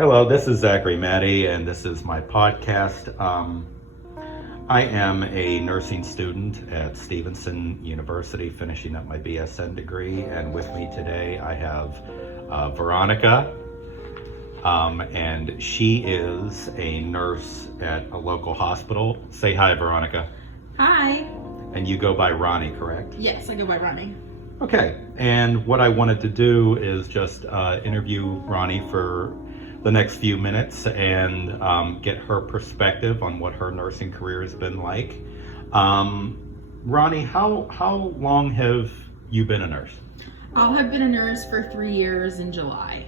Hello, this is ZMatty, and this is my podcast. I am a nursing student at Stevenson University, finishing up my BSN degree, and with me today I have Veronica, and she is a nurse at a local hospital. Say hi, Veronica. Hi. And you go by Ronnie, correct? Yes, I go by Ronnie. Okay, and what I wanted to do is just interview Ronnie for the next few minutes and get her perspective on what her nursing career has been like. Ronnie, how long have you been a nurse? I'll have been a nurse for 3 years in July.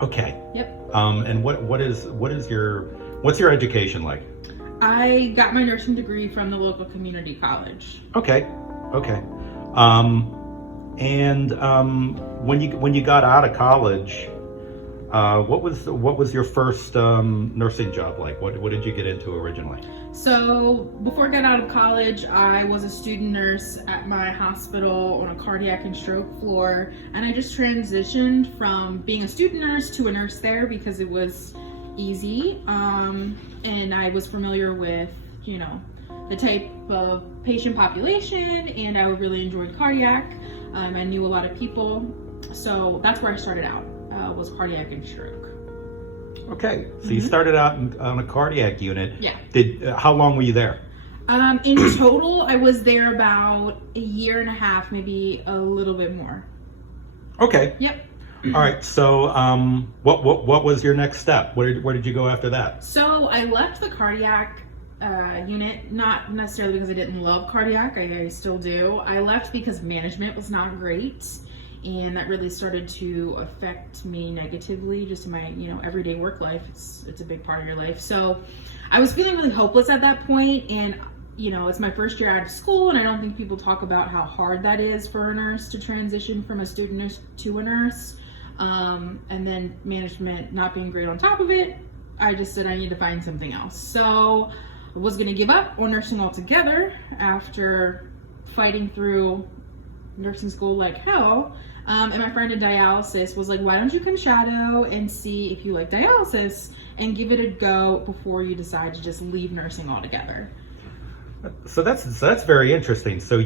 Okay. Yep. And what's your education like? I got my nursing degree from the local community college. Okay. And when you got out of college, what was your first nursing job like? What did you get into originally? So before I got out of college, I was a student nurse at my hospital on a cardiac and stroke floor, and I just transitioned from being a student nurse to a nurse there because it was easy, and I was familiar with, the type of patient population, and I really enjoyed cardiac. I knew a lot of people, so that's where I started out. Was cardiac and stroke. Okay, so you started out on a cardiac unit. Yeah. How long were you there? In total, I was there about a year and a half, maybe a little bit more. Okay. Yep. All right. So, what was your next step? Where did you go after that? So I left the cardiac unit, not necessarily because I didn't love cardiac. I still do. I left because management was not great. And that really started to affect me negatively, just in my, everyday work life. It's a big part of your life. So I was feeling really hopeless at that point, and it's my first year out of school, and I don't think people talk about how hard that is for a nurse to transition from a student nurse to a nurse. And then management not being great on top of it, I just said I need to find something else. So I was gonna give up on nursing altogether after fighting through nursing school like hell. And my friend in dialysis was like, why don't you come shadow and see if you like dialysis and give it a go before you decide to just leave nursing altogether. So that's very interesting. So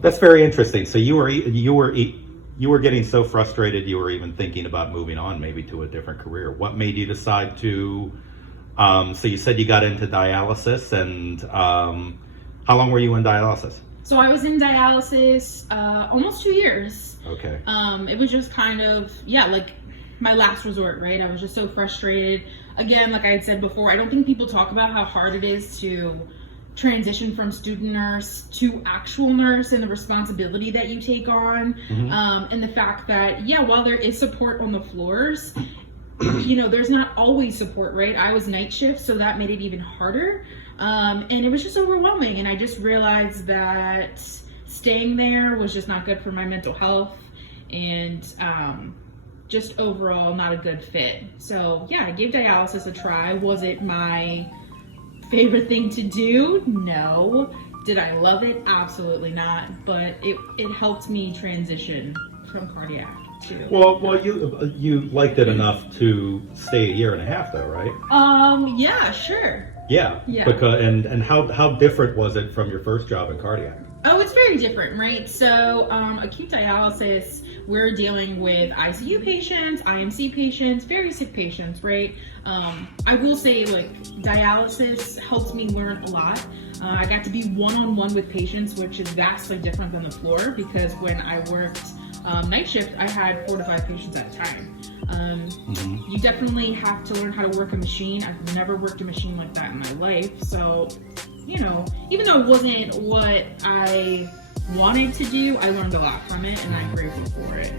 that's very interesting. So you were getting so frustrated you were even thinking about moving on maybe to a different career. What made you decide to, so you said you got into dialysis, and how long were you in dialysis? So I was in dialysis almost 2 years. Okay. It was just kind of, like my last resort, right? I was just so frustrated. Again, like I had said before, I don't think people talk about how hard it is to transition from student nurse to actual nurse and the responsibility that you take on. Mm-hmm. And the fact that, while there is support on the floors, there's not always support, right? I was night shift, so that made it even harder. And it was just overwhelming. And I just realized that staying there was just not good for my mental health, and just overall not a good fit. So I gave dialysis a try. Was it my favorite thing to do? No. Did I love it? Absolutely not. But it helped me transition from cardiac to... Well, you liked it enough to stay a year and a half though, right? Yeah, sure. Yeah. Because and how different was it from your first job in cardiac? Oh, it's very different, right? So acute dialysis, we're dealing with ICU patients, IMC patients, very sick patients, right? I will say, dialysis helped me learn a lot. I got to be one-on-one with patients, which is vastly different than the floor, because when I worked night shift, I had 4 to 5 patients at a time. You definitely have to learn how to work a machine. I've never worked a machine like that in my life. So, even though it wasn't what I wanted to do, I learned a lot from it, and I'm grateful for it.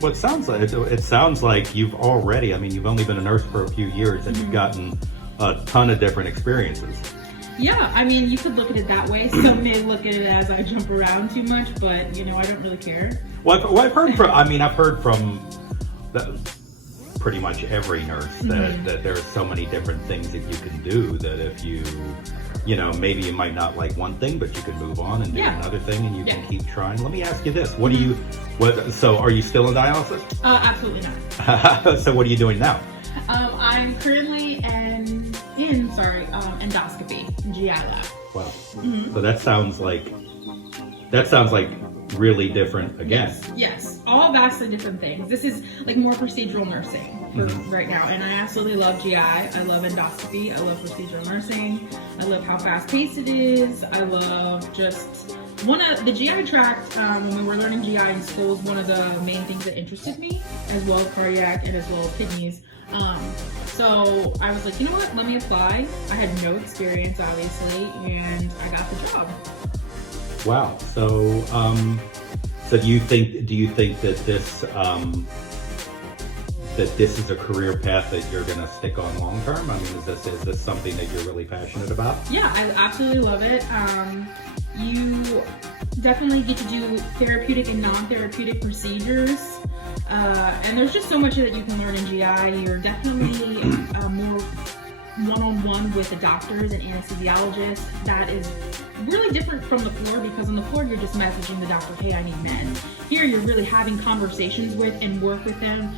Well, it sounds like you've already, you've only been a nurse for a few years, and you've gotten a ton of different experiences. Yeah, you could look at it that way. Some may look at it as I jump around too much, but I don't really care. Well, I've heard from pretty much every nurse that there are so many different things that you can do, that if you you know, maybe you might not like one thing, but you can move on and do another thing, and you can keep trying. Let me ask you this: so are you still in dialysis? Absolutely not. So what are you doing now? I'm currently in endoscopy, GI lab. Wow. So that sounds like really different again. Yes, all vastly different things. This is like more procedural nursing for right now, and I absolutely love GI. I love endoscopy. I love procedural nursing. I love how fast paced it is. I love just the GI tract. When we were learning GI in school, is one of the main things that interested me, as well as cardiac and as well as kidneys. So I was like, you know what? Let me apply. I had no experience, obviously, and I got the job. Wow. So, do you think that this is a career path that you're going to stick on long term? I mean, is this something that you're really passionate about? Yeah, I absolutely love it. You definitely get to do therapeutic and non-therapeutic procedures. And there's just so much that you can learn in GI. You're definitely more one-on-one with the doctors and anesthesiologists. That is really different from the floor, because on the floor you're just messaging the doctor, hey, I need meds. Here you're really having conversations with and work with them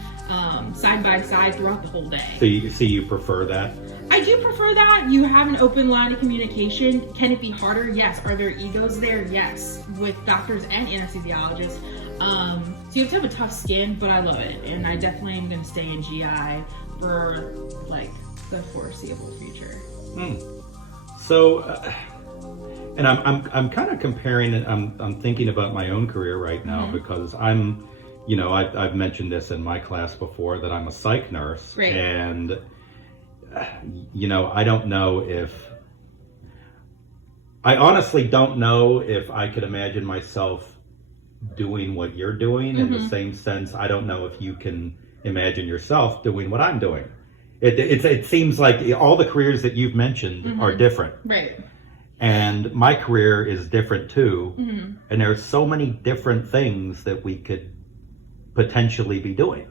side by side throughout the whole day. So you prefer that? I do prefer that. You have an open line of communication. Can it be harder? Yes. Are there egos there? Yes. With doctors and anesthesiologists. So you have to have a tough skin, but I love it. And I definitely am going to stay in GI for like the foreseeable future. So, and I'm kind of comparing it. I'm thinking about my own career right now, because I'm, you know, I've mentioned this in my class before that I'm a psych nurse, right. And you know, I honestly don't know if I could imagine myself doing what you're doing. In the same sense, I don't know if you can imagine yourself doing what I'm doing. It seems like all the careers that you've mentioned are different. Right. And my career is different too. And there's so many different things that we could potentially be doing.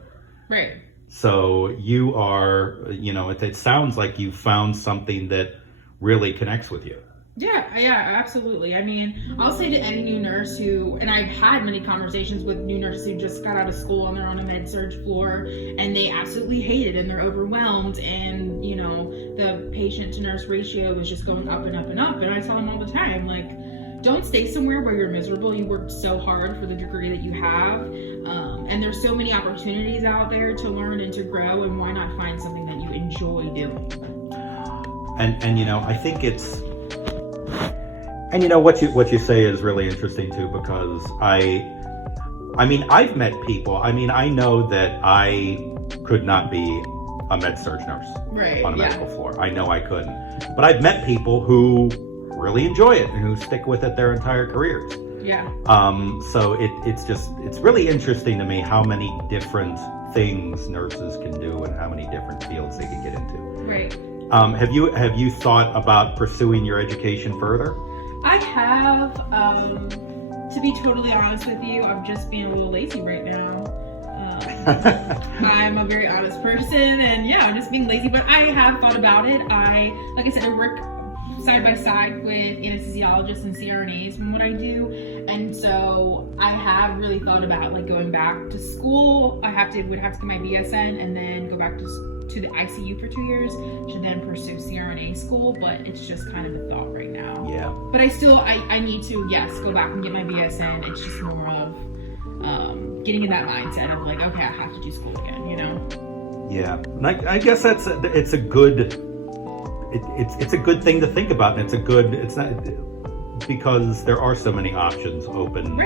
Right. So you are, you know, it sounds like you found something that really connects with you. Yeah, absolutely. I mean, I'll say to any new nurse who, and I've had many conversations with new nurses who just got out of school and they're on a med-surg floor and they absolutely hate it and they're overwhelmed, and, you know, the patient to nurse ratio is just going up and up and up. And I tell them all the time, like, don't stay somewhere where you're miserable. You worked so hard for the degree that you have. And there's so many opportunities out there to learn and to grow, and why not find something that you enjoy doing? And you know, I think it's, and you know, what you say is really interesting too, because I mean, I've met people, I mean, I know that I could not be a med-surg nurse on a medical floor. I know I couldn't. But I've met people who really enjoy it and who stick with it their entire careers. Yeah. So it's really interesting to me how many different things nurses can do and how many different fields they can get into. Right. Have you thought about pursuing your education further? I have. To be totally honest with you, I'm just being a little lazy right now. I'm a very honest person, and yeah, I'm just being lazy, but I have thought about it. Like I said, I work side by side with anesthesiologists and CRNAs from what I do, and so I have really thought about like going back to school. would have to get my BSN and then go back to the ICU for 2 years to then pursue CRNA school, but it's just kind of a thought right now. Yeah. But I need to, yes, go back and get my BSN. It's just more of getting in that mindset of like, okay, I have to do school again, you know? Yeah, and I guess it's a good thing to think about, and it's not because there are so many options open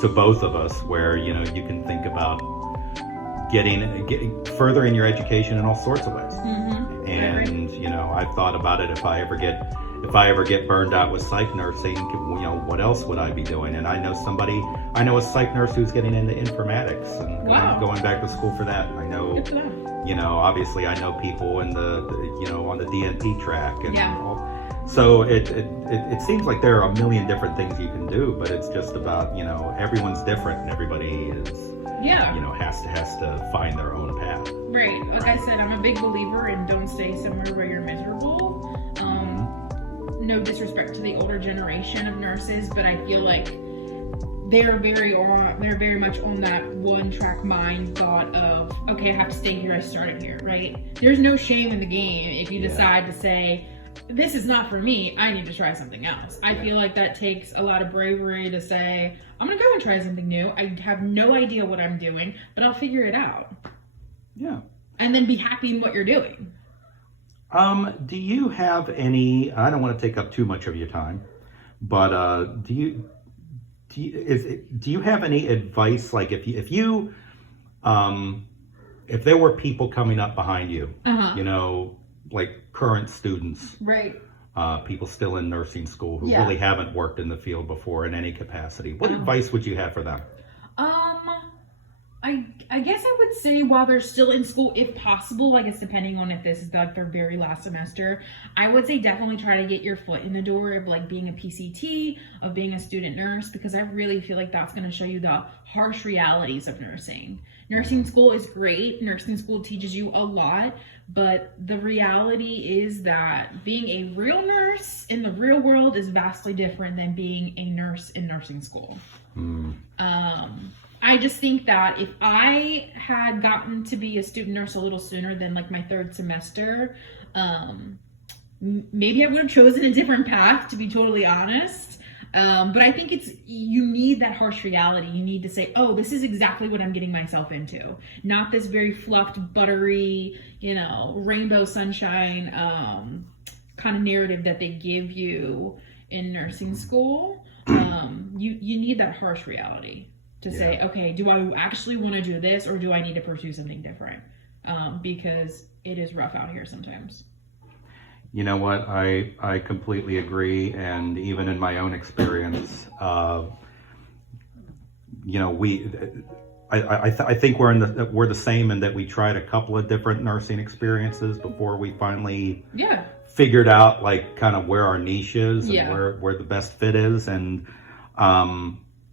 to both of us, where, you know, you can think about getting furthering your education in all sorts of ways. And you know, I've thought about it, if I ever get burned out with psych nursing, you know, what else would I be doing? And I know a psych nurse who's getting into informatics and going back to school for that. I know, you know, obviously I know people in the you know, on the DNP track, and so it seems like there are a million different things you can do, but it's just about, you know, everyone's different and everybody is, you know, has to find their own path. Right. Like I said, I'm a big believer in don't stay somewhere where you're miserable. no disrespect to the older generation of nurses, but I feel like they're very much on that one-track mind thought of, okay, I have to stay here, I started here, right? There's no shame in the game if you decide to say, this is not for me, I need to try something else. I feel like that takes a lot of bravery to say, I'm gonna go and try something new. I have no idea what I'm doing, but I'll figure it out. Yeah. And then be happy in what you're doing. Do you have any, I don't want to take up too much of your time, but do you have any advice, like if there were people coming up behind you, you know, like current students, right, people still in nursing school who really haven't worked in the field before in any capacity, what advice would you have for them? I guess I would say while they're still in school, if possible, I guess depending on if this is like their very last semester, I would say definitely try to get your foot in the door of like being a PCT, of being a student nurse, because I really feel like that's going to show you the harsh realities of nursing. Nursing school is great. Nursing school teaches you a lot, but the reality is that being a real nurse in the real world is vastly different than being a nurse in nursing school. I just think that if I had gotten to be a student nurse a little sooner than like my third semester, maybe I would have chosen a different path, to be totally honest. But I think you need that harsh reality. You need to say, oh, this is exactly what I'm getting myself into. Not this very fluffed, buttery, you know, rainbow sunshine kind of narrative that they give you in nursing school. You need that harsh reality to say, okay, do I actually want to do this, or do I need to pursue something different? Because it is rough out here sometimes. You know what? I completely agree, and even in my own experience, you know, I think we're the same in that we tried a couple of different nursing experiences before we finally figured out like kind of where our niche is and where the best fit is, and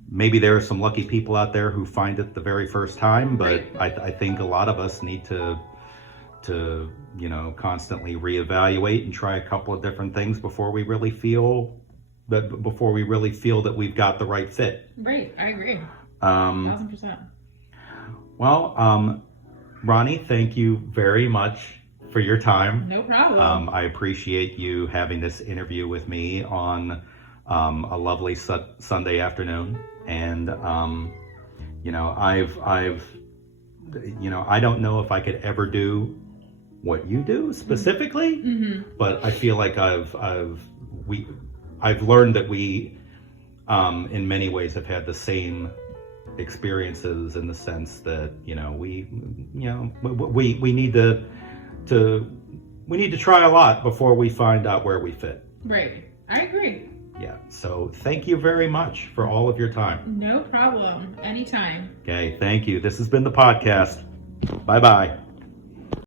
maybe there are some lucky people out there who find it the very first time, but I think a lot of us need to you know, constantly reevaluate and try a couple of different things before we really feel that we've got the right fit. Right, I agree. 1000%. Well, Ronnie, thank you very much for your time. No problem. I appreciate you having this interview with me on a lovely Sunday afternoon, and you know, I've you know, I don't know if I could ever do what you do specifically, but I feel like I've learned that we in many ways have had the same experiences, in the sense that, you know, we need to try a lot before we find out where we fit. Right. I agree. Yeah. So thank you very much for all of your time. No problem. Anytime. Okay. Thank you. This has been the podcast. Bye-bye.